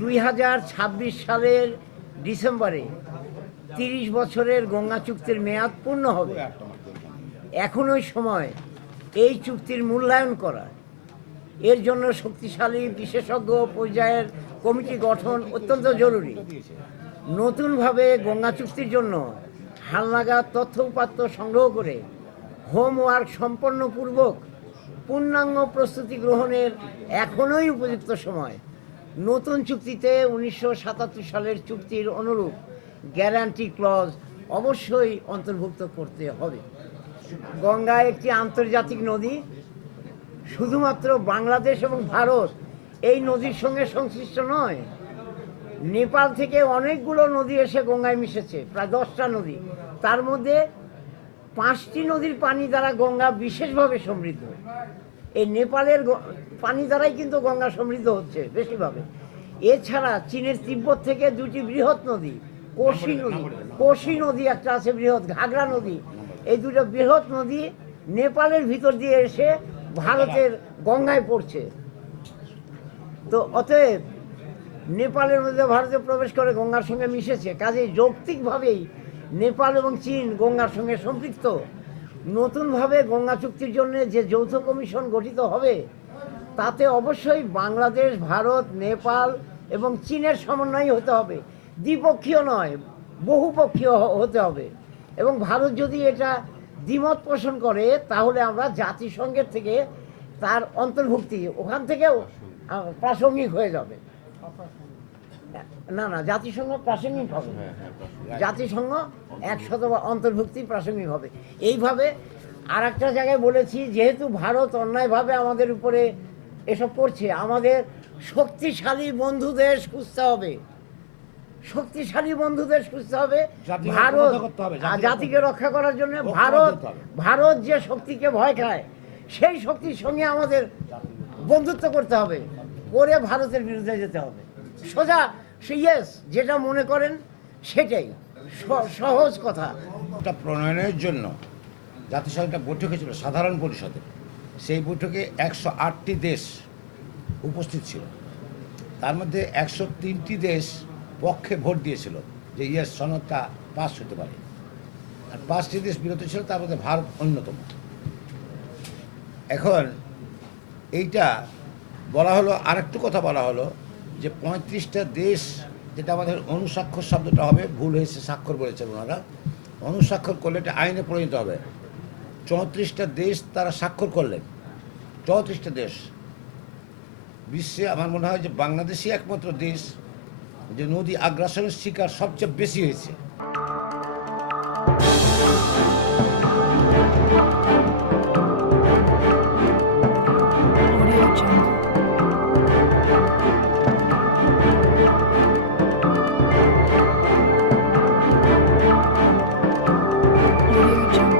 2026 সালের ডিসেম্বরে 30 বছরের গঙ্গা চুক্তির মেয়াদ পূর্ণ হবে। এখনই সময় এই চুক্তির মূল্যায়ন করা। এর জন্য শক্তিশালী বিশেষজ্ঞ পর্যায়ের কমিটি গঠন অত্যন্ত জরুরি। নতুনভাবে গঙ্গা চুক্তির জন্য হালনাগাদ তথ্য উপাত্ত সংগ্রহ করে হোমওয়ার্ক সম্পন্নপূর্বক পূর্ণাঙ্গ প্রস্তুতি গ্রহণের এখনই উপযুক্ত সময়। নতুন চুক্তিতে 1977 সালের চুক্তির অনুরূপ গ্যারান্টি ক্লজ অবশ্যই অন্তর্ভুক্ত করতে হবে। গঙ্গা একটি আন্তর্জাতিক নদী। শুধুমাত্র বাংলাদেশ এবং ভারত এই নদীর সঙ্গে সংশ্লিষ্ট নয়। নেপাল থেকে অনেকগুলো নদী এসে গঙ্গায় মিশেছে, প্রায় 10টা নদী। তার মধ্যে 5টি নদীর পানি দ্বারা গঙ্গা বিশেষভাবে সমৃদ্ধ। এই নেপালের পানি দ্বারাই কিন্তু গঙ্গা সমৃদ্ধ হচ্ছে বেশিভাবে। এছাড়া চীনের তিব্বত থেকে 2টি বৃহৎ নদী, কোশি নদী একটা আছে বৃহৎ, ঘাগরা নদী, এই 2টো বৃহৎ নদী নেপালের ভিতর দিয়ে এসে ভারতের গঙ্গায় পড়ছে। তো অতএব নেপালের মধ্যে ভারতে প্রবেশ করে গঙ্গার সঙ্গে মিশেছে, কাজেই যৌক্তিকভাবেই নেপাল এবং চীন গঙ্গার সঙ্গে সম্পৃক্ত। নতুনভাবে গঙ্গা চুক্তির জন্য যে যৌথ কমিশন গঠিত হবে তাতে অবশ্যই বাংলাদেশ, ভারত, নেপাল এবং চীনের সমন্বয় হতে হবে। দ্বিপক্ষীয় নয়, বহুপক্ষীয় হতে হবে। এবং ভারত যদি এটা দ্বিমত পোষণ করে তাহলে আমরা জাতিসংঘের থেকে তার অন্তর্ভুক্তি ওখান থেকেও প্রাসঙ্গিক হয়ে যাবে। না, জাতিসংঘ প্রাসঙ্গিক হবে, জাতিসংঘ 100% অন্তর্ভুক্তি প্রাসঙ্গিক হবে। এইভাবে আর একটা জায়গায় বলেছি, যেহেতু ভারত অন্যায়ভাবে আমাদের উপরে এসব করছে, আমাদের শক্তিশালী বন্ধু দেশ খুঁজতে হবে, শক্তিশালী বন্ধু দেশ খুঁজতে হবে। ভারত জাতিকে রক্ষা করার জন্য ভারত যে শক্তিকে ভয় খায় সেই শক্তির সঙ্গে আমাদের বন্ধুত্ব করতে হবে, করে ভারতের বিরুদ্ধে যেতে হবে। সোজা ইয়েস, যেটা মনে করেন সেটাই সহজ কথা। এটা প্রণয়নের জন্য জাতিসংঘ একটা বৈঠক হয়েছিল সাধারণ পরিষদে। সেই বৈঠকে 108টি দেশ উপস্থিত ছিল। তার মধ্যে 103টি দেশ পক্ষে ভোট দিয়েছিল যে ইয়েস সনদটা পাস হতে পারে, আর 5টি দেশ বিরত ছিল, তার মধ্যে ভারত অন্যতম। এখন এইটা বলা হলো, আরেকটু কথা বলা হলো যে 35টা দেশ, যেটা আমাদের অনুস্বাক্ষর শব্দটা হবে, ভুল হয়েছে, স্বাক্ষর বলেছেন ওনারা, অনুস্বাক্ষর করলে এটা আইনে পরিণত হবে। 34টা দেশ তারা স্বাক্ষর করলেন, 34টা দেশ। বিশ্বে আমার মনে হয় যে বাংলাদেশই একমাত্র দেশ যে নদী আগ্রাসনের শিকার সবচেয়ে বেশি হয়েছে। Audio Jungle.